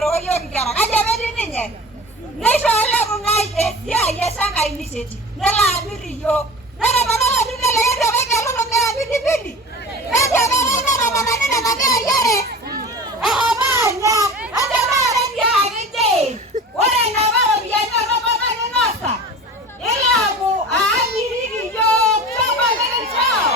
kero yo kikara kaja bedi ninye nisho ole mungai ya yesanga initiative nela abiriyo nela manala dinele yete weke lolo me abidi kaja nela manana nina nela yare ahomanya aja mara dia agite ore na baba bianya no baba ni nosa ilamu abiriyo chama nele chao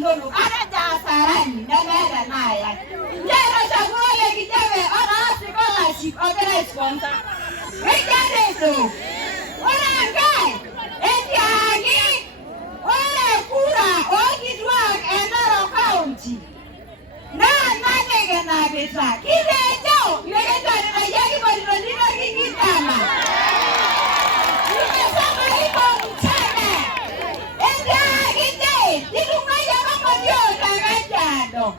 Lolo araja sarani nagara naya yero chagule kijabe ona scholarship ogere sponsor wekade so ona kai etiagi ona kura ogidwa Enaro County na nage na besa kidejo yega na yagi bodiro dino kikitama nimesema iko mchana etiagi je dilunga ya mambo ndio tagajado